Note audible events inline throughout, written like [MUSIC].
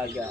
alaga.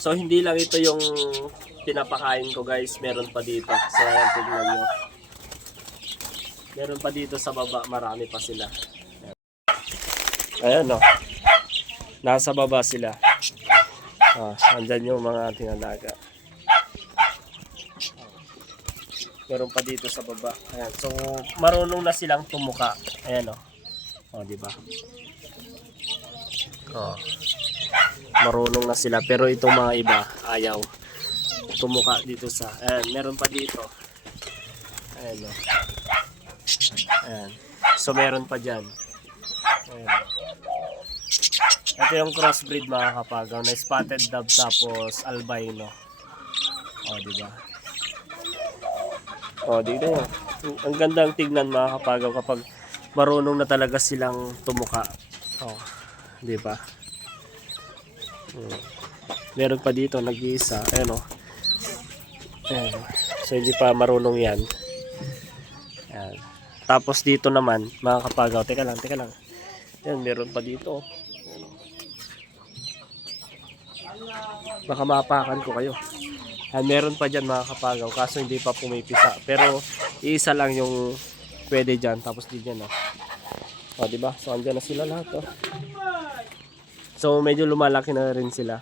So hindi lang ito yung pinapakain ko guys, meron pa dito. So ayan, tignan nyo. Meron pa dito sa baba, marami pa sila. Ayan o. Nasa baba sila. Ah, andyan yung mga ating alaga. Meron pa dito sa baba. Ayan. So, marunong na silang tumuka. Ayan o. O, di ba? O. Marunong na sila. Pero itong mga iba, ayaw. Tumuka dito sa... Ayan, meron pa dito. Ayan o. Ayan. So, meron pa dyan. Ayan. Ito yung crossbreed mga kapagaw na spotted dove tapos albino. O, di ba? O, di ba? Ang gandang tignan mga kapagaw kapag marunong na talaga silang tumuka. O, di ba? Hmm. Meron pa dito, nag-iisa. Ayan o. Ayan. So, hindi pa marunong yan. Ayan. Tapos dito naman, mga kapagaw, teka lang, teka lang. Yan, meron pa dito. Ayan, oh. Baka mapakan ko kayo. Yan, meron pa dyan mga kapagaw, kaso hindi pa pumipisa. Pero, isa lang yung pwede dyan, tapos di dyan, oh. O, diba? So, andyan na sila lahat, oh. So, medyo lumalaki na rin sila.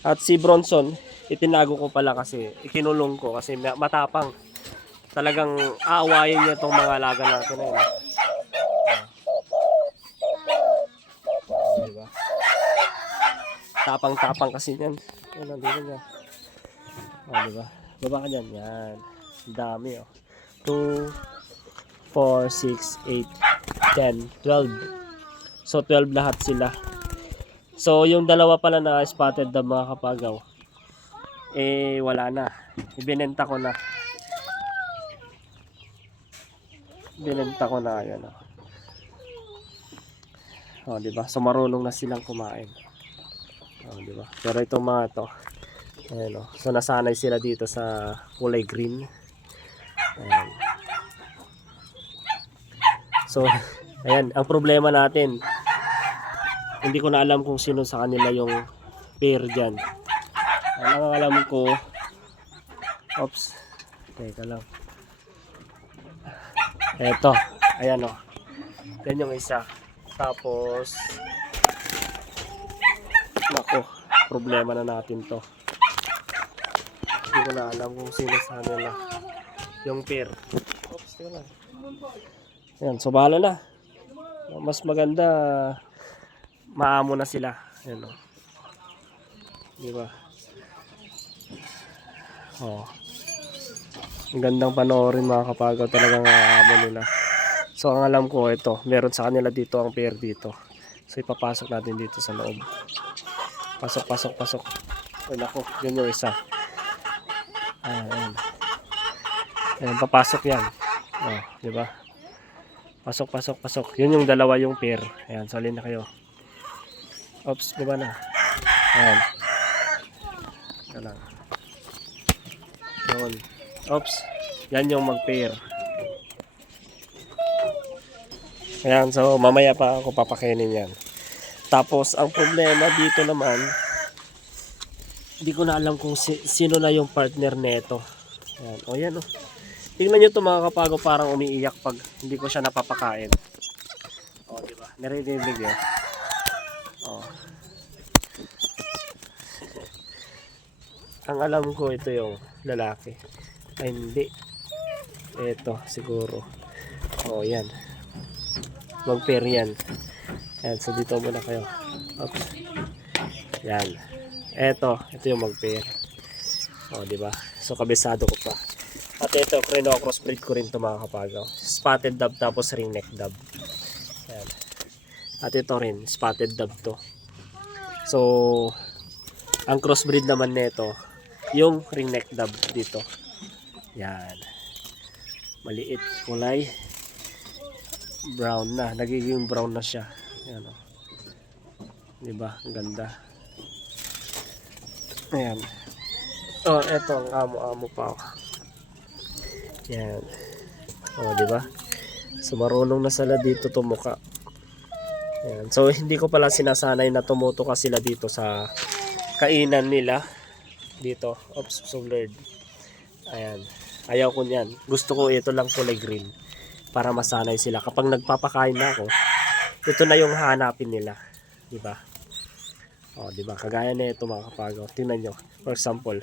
At si Bronson, itinago ko pala kasi, ikinulong ko kasi ma- matapang. Talagang aawayin niya tong mga alaga natin eh. Diba? Tapang-tapang kasi yan. Yan, nandito niya. Oh, diba? Baba ka dyan. Yan. Dami, oh. 2, 4, 6, 8, 10, 12. So, 12 lahat sila. So, yung dalawa pala na spotted na mga kapagaw, eh, wala na. Ibinenta ko na. Binenta ko na yan. Oh. Oh, di ba? So marunong na silang kumain. Oh, di ba? Pero itong mga to, ayan oh. So nasanay sila dito sa kulay green. Ayan. So, [LAUGHS] ayan, ang problema natin, hindi ko na alam kung sino sa kanila yung pair dyan. Ang alam ko, oops, teka lang. Eto, ayan o. Yan yung isa. Tapos, nako, problema na natin to. Hindi ko na alam kung sino sa kanila. Yung pair. Oops, teka lang. Ayan, so bahala na. Mas maganda, maamo na sila. Ayan o. Di ba? Oh. Ang gandang panoorin mga kapagaw talagang aamo nila. So ang alam ko ito, meron sa kanila dito ang pair dito. So ipapasok natin dito sa loob. Pasok, pasok, pasok. Ay nako, yun yung isa. Ayan. Ayan, papasok yan. Oh, di ba? Pasok, pasok, pasok. Yun yung dalawa yung pair. Ayan, salin na kayo. Oops, diba na? Ayan. Ito lang. Yun. Oops. Yan yung mag-pair. Ayan, so mamaya pa ako papakainin yan. Tapos, ang problema dito naman, hindi ko na alam kung si- sino na yung partner neto. Ayan, o yan o. Tingnan nyo ito mga kapago, parang umiiyak pag hindi ko siya napapakain. O, di ba? Naririnig yun. Ang alam ko, ito yung lalaki. Ay, hindi. Ito, siguro. O, yan. Mag-pair yan. Yan, so dito muna kayo. Oops. Yan. Eto, ito yung mag-pair. O, di ba? So, kabisado ko pa. At ito, crino crossbreed ko rin ito mga kapagaw. Spotted dove tapos ring neck dove. Yan. At ito rin, spotted dove to. So, ang crossbreed naman nito, yung ring neck dove dito. Yan. Maliit, kulay brown na. Nagiging brown na siya. Yan o. Diba? Ang ganda. Ayan. Oh, eto ang amo-amo pa. oh. Yan. Oh, di ba? So marunong na sila dito tumuka. Yan. So hindi ko pala sinasanay na tumutuka sila dito sa kainan nila dito. Oops, so blurred. Ayan. Ayaw ko niyan. Gusto ko ito lang kulay green para masanay sila. Kapag nagpapakain na ako, ito na yung hanapin nila. Di ba? O, di ba? Kagaya na ito mga kapagaw. Tingnan nyo. For example,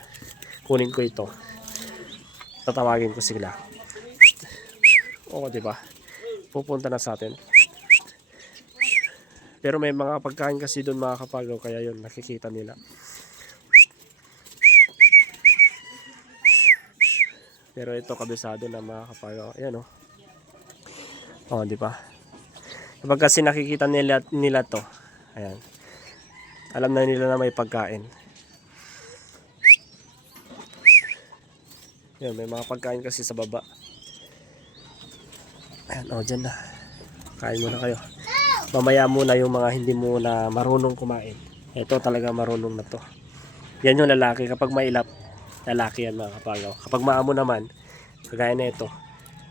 kunin ko ito. Tatawagin ko sila. O, di ba? Pupunta na sa atin. Pero may mga pagkain kasi doon mga kapagaw. Kaya yun, nakikita nila. Pero ito kabisado na mga kapagaw. Ayan o. Oh, di ba? Kapag kasi nakikita nila nila 'to. Ayan. Alam na nila na may pagkain. Yan, may mga pagkain kasi sa baba. Ayan, oh, dyan na. Kain muna kayo. Mamaya muna yung mga hindi mo na marunong kumain. Ito talaga marunong na to. Yan yung lalaki. Kapag mailap, lalaki yan mga kapagaw. Kapag maamo naman, kagaya na ito,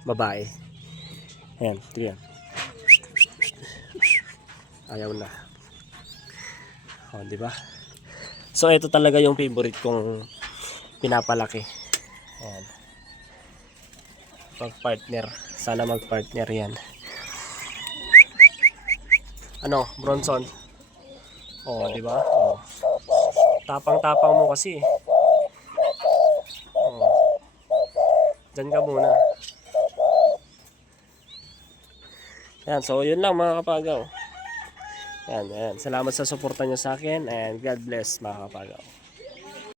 babae. Ayan, ito yan. Ayaw na. O, di ba? So, ito talaga yung favorite kong pinapalaki. Ayan. Mag-partner. Sana mag-partner yan. Ano, Bronson? O, di ba? Tapang-tapang mo kasi. O. Diyan ka muna. Yan, so yun lang mga kapagaw. Yan, yan. Salamat sa suporta nyo sa akin and God bless mga kapagaw.